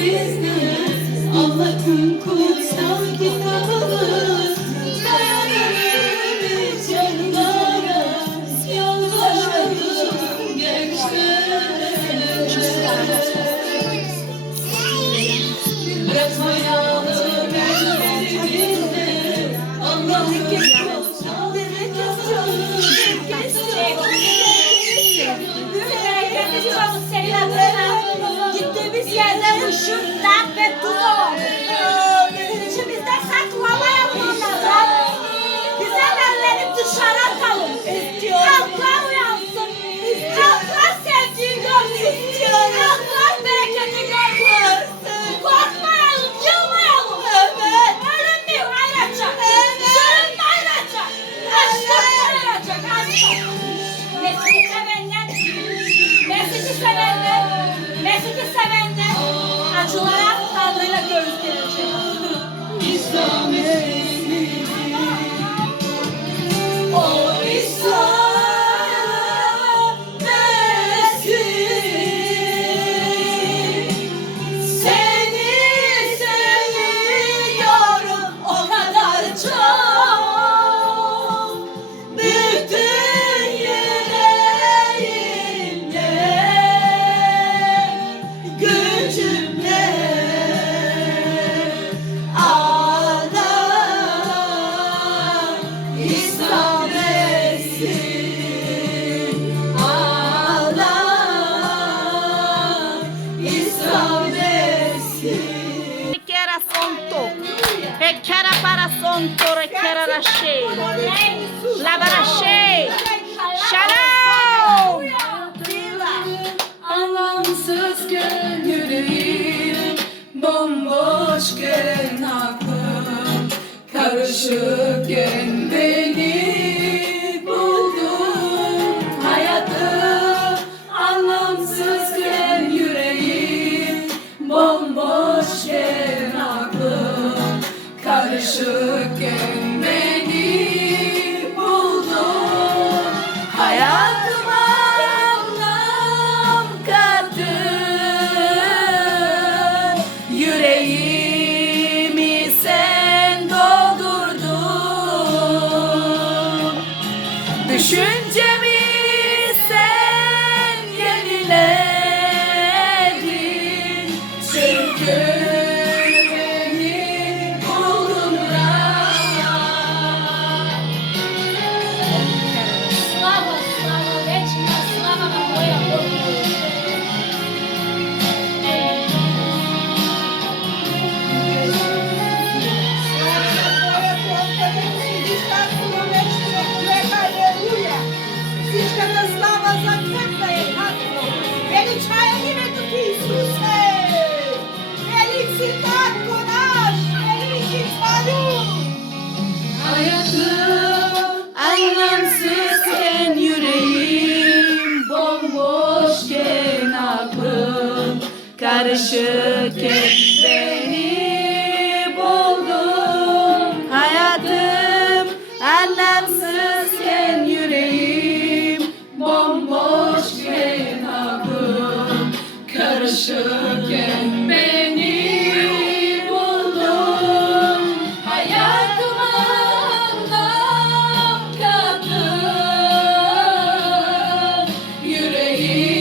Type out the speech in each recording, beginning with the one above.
bizdir Allah'ın kutsal kitabımız Dayanırız yollara Yollarım gençler Bırakmayalım ellerimizde Allah'ın kutsal Bereketli çabuk senin adına. Gittiğimiz yerden should göğüslenecek. İslam esmi O İslam Requer para assunto. Requer arache. Labarache. Shalom. Anlamsızken yüreğim Bomboşken aklım Karışıkken beni Karışıkken beni buldun Hayatıma anlam Yüreğimi sen doldurdun. Düşüncemi karışıkken beni buldun Hayatım anlamsızken yüreğim Bomboşken aklım karışıkken beni buldun Hayatıma anlam kattın Yüreğimi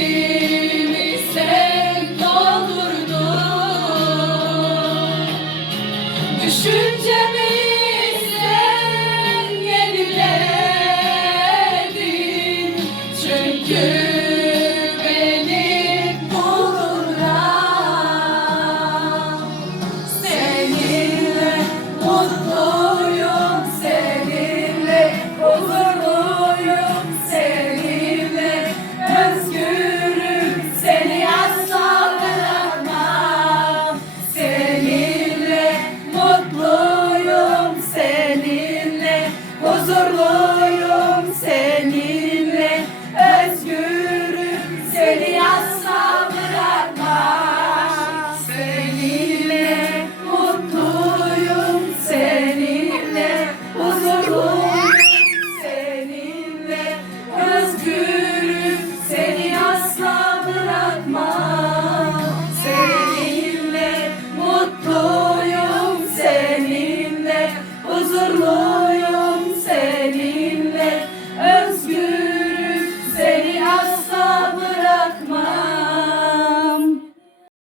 зорлою все.